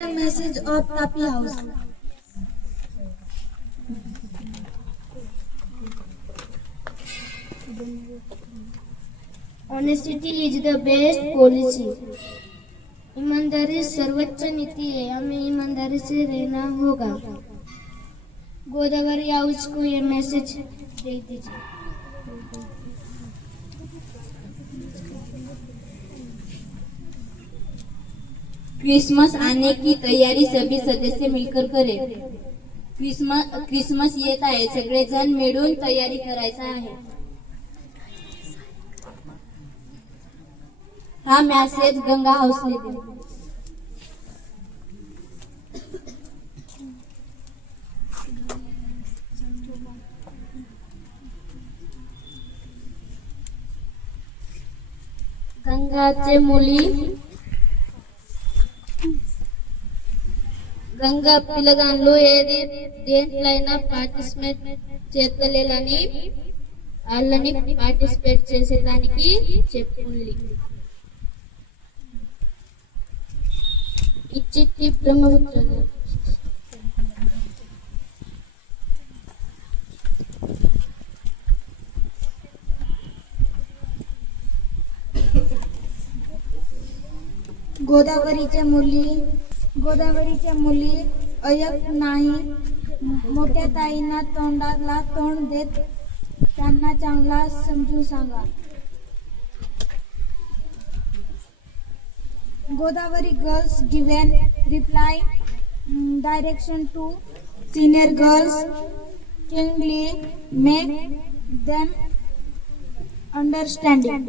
The message of Tapi House. Honesty is the best policy. ईमानदारी सर्वोच्च नीति है, हमें ईमानदारी से रहना होगा। गोदावरी हाउस को ये मैसेज दे दीजिए। क्रिसमस आने की तैयारी सभी सदस्य मिलकर करें। क्रिसमस येत आहे, सगळेजण मिळून तयारी करायचा आहे। हा मेसेज गंगा हाऊसले दे। गंगाचे मुली गंगा పిల్లగాండ్లు ఏది దేంట్లైనా పార్టిసిపేట్ చేస్తలేలని వాళ్ళని పార్టిసిపేట్ చేసేదానికి చెప్పుల్లి ఈ చిట్టి బ్రహ్మపుత్రులు गोदावरीच्या मुली ऐकत नाही। मोठ्या ताईंना तोंडाला तोंड देत त्यांना चांगला समजून सांगा। Godavari girls given reply direction to senior girls kindly make them understanding।